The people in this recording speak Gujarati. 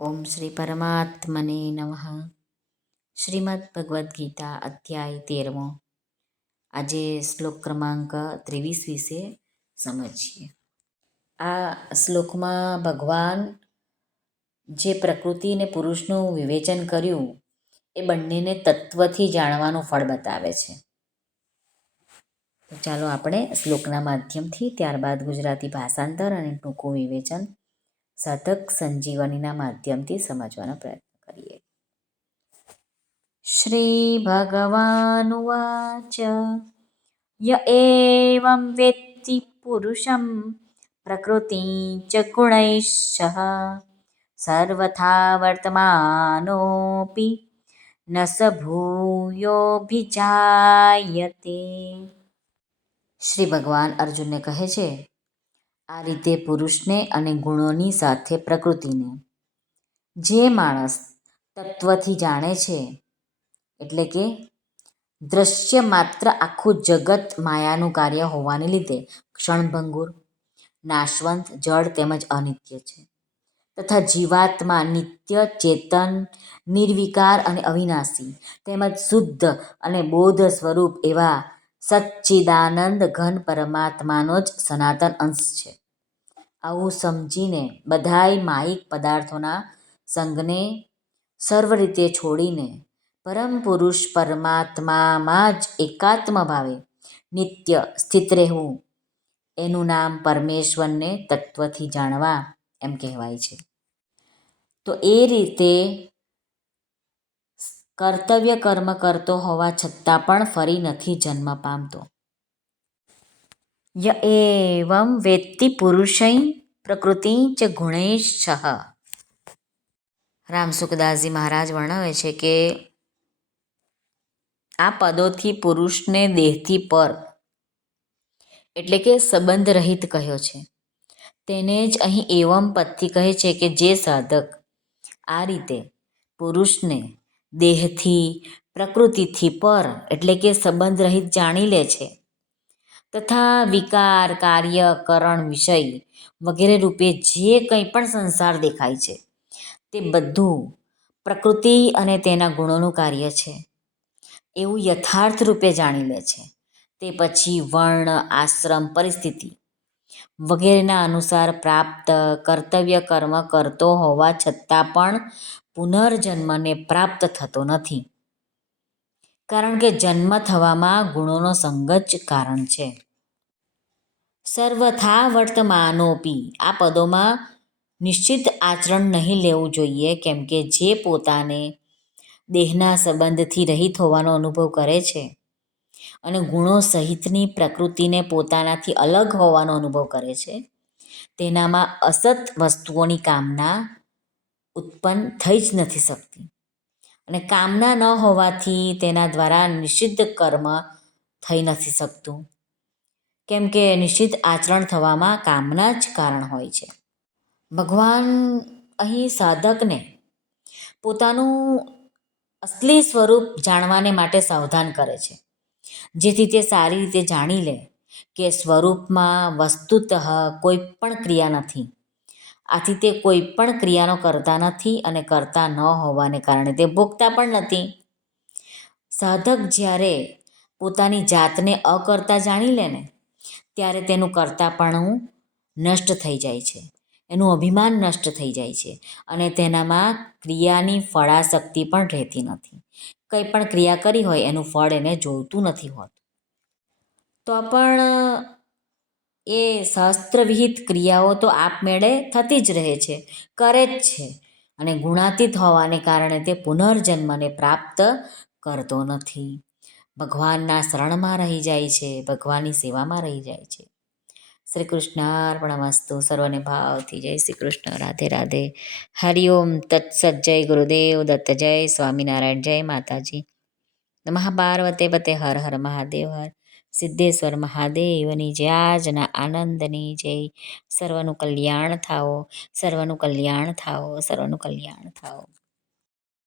ઓમ શ્રી પરમાત્મને નમઃ. શ્રીમદ્ ભગવદ્ ગીતા અધ્યાય 13. આજે શ્લોક ક્રમાંક 23 વિશે સમજીએ. આ શ્લોકમાં ભગવાન જે પ્રકૃતિ અને પુરુષનું વિવેચન કર્યું એ બંનેને તત્વથી જાણવાનું ફળ બતાવે છે. તો ચાલો આપણે શ્લોકના માધ્યમથી, ત્યારબાદ ગુજરાતી ભાષાંતર અને ટૂંકું વિવેચન સાધક સંજીવનીના માધ્યમથી સમજવાનો પ્રયત્ન કરીએ. શ્રી ભગવાનુવાચ ય એવં વેત્તિ પુરુષં પ્રકૃતિં ચ ગુણૈઃ સર્વથા વર્તમાનોऽપી ન સ ભૂયોऽભિજાયતે. શ્રી ભગવાન અર્જુનને કહે છે, આ રીતે પુરુષને અને ગુણોની સાથે પ્રકૃતિને જે માણસ તત્વથી જાણે છે, એટલે કે દ્રશ્ય માત્ર આખું જગત માયાનું કાર્ય હોવાને લીધે ક્ષણભંગુર, નાશવંત, જડ તેમજ અનિત્ય છે, તથા જીવાત્મા નિત્ય, ચેતન, નિર્વિકાર અને અવિનાશી તેમજ શુદ્ધ અને બોધ સ્વરૂપ એવા સચ્ચિદાનંદ ઘન પરમાત્માનો જ સનાતન અંશ છે. આવું સમજીને બધાય માયિક પદાર્થોના સંગને સર્વ રીતે છોડીને પરમ પુરુષ પરમાત્મામાં જ એકાત્મ ભાવે નિત્ય સ્થિત રહેવું, એનું નામ પરમેશ્વરને તત્વથી જાણવા એમ કહેવાય છે. તો એ રીતે કર્તવ્ય કર્મ કરતો હોવા છતાં પણ ફરી નથી જન્મ પામતો. ય એવં વેત્તિ પુરુષં પ્રકૃતિં ચ ગુણૈઃ. રામસુખદાસજી મહારાજ વર્ણવે છે કે આ પદોથી પુરુષને દેહથી પર એટલે કે સંબંધ રહિત કહ્યો છે. તેને જ અહીં એવમ પદથી કહે છે કે જે સાધક આ રીતે પુરુષને દેહથી, પ્રકૃતિથી પર એટલે કે સંબંધ રહિત જાણી લે છે, તથા વિકાર, કાર્ય, કરણ, વિષય વગેરે રૂપે જે કંઈ પણ સંસાર દેખાય છે તે બધું પ્રકૃતિ અને તેના ગુણોનું કાર્ય છે એવું યથાર્થ રૂપે જાણી લે છે, તે પછી વર્ણ, આશ્રમ, પરિસ્થિતિ વગેરેના અનુસાર પ્રાપ્ત કર્તવ્ય કર્મ કરતો હોવા છતાં પણ પુનર્જન્મને પ્રાપ્ત થતો નથી. કારણ કે જન્મ થવામાં ગુણોનો સંગ જ કારણ છે. સર્વથા વર્તમાનોપી, આ પદોમાં નિશ્ચિત આચરણ નહીં લેવું જોઈએ, કેમ કે જે પોતાને દેહના સંબંધથી રહિત હોવાનો અનુભવ કરે છે અને ગુણો સહિતની પ્રકૃતિને પોતાનાથી અલગ હોવાનો અનુભવ કરે છે, તેનામાં અસત વસ્તુઓની કામના ઉત્પન્ન થઈ જ નથી શકતી. અને કામના ન હોવાથી તેના દ્વારા નિષિદ્ધ કર્મ થઈ નથી શકતું, કેમ કે નિશ્ચિત આચરણ થવામાં કામના જ કારણ હોય છે. ભગવાન અહીં સાધકને પોતાનું અસલી સ્વરૂપ જાણવાને માટે સાવધાન કરે છે, જેથી તે સારી રીતે જાણી લે કે સ્વરૂપમાં વસ્તુતઃ કોઈ પણ ક્રિયા નથી. આથી તે કોઈ પણ ક્રિયાનો કરતા નથી અને કરતા ન હોવાને કારણે તે ભોગતા પણ નથી. સાધક જ્યારે પોતાની જાતને અકર્તા જાણી લે ને ત્યારે તેનું કર્તાપણું નષ્ટ થઈ જાય છે, એનું અભિમાન નષ્ટ થઈ જાય છે અને તેનામાં ક્રિયાની ફળાશક્તિ પણ રહેતી નથી. કંઈ પણ ક્રિયા કરી હોય એનું ફળ એને જોઈતું નથી હોતું. તો પણ એ શાસ્ત્રવિહિત ક્રિયાઓ તો આપમેળે થતી જ રહે છે, કરે જ છે, અને ગુણાતીત હોવાને કારણે તે પુનર્જન્મને પ્રાપ્ત કરતો નથી. ભગવાનના શરણમાં રહી જાય છે, ભગવાનની સેવામાં રહી જાય છે. શ્રી કૃષ્ણાર્પણમસ્તુ. સર્વને ભાવથી જય શ્રી કૃષ્ણ. રાધે રાધે. હરિઓમ તત્સત. જય ગુરુદેવ દત્ત. જય સ્વામિનારાયણ. જય માતાજી. નમઃ પાર્વતે પતે. હર હર મહાદેવ. હર સિદ્ધેશ્વર મહાદેવની જય. આજના આનંદની જય. સર્વનું કલ્યાણ થાઓ, સર્વનું કલ્યાણ થાઓ, સર્વનું કલ્યાણ થાઓ.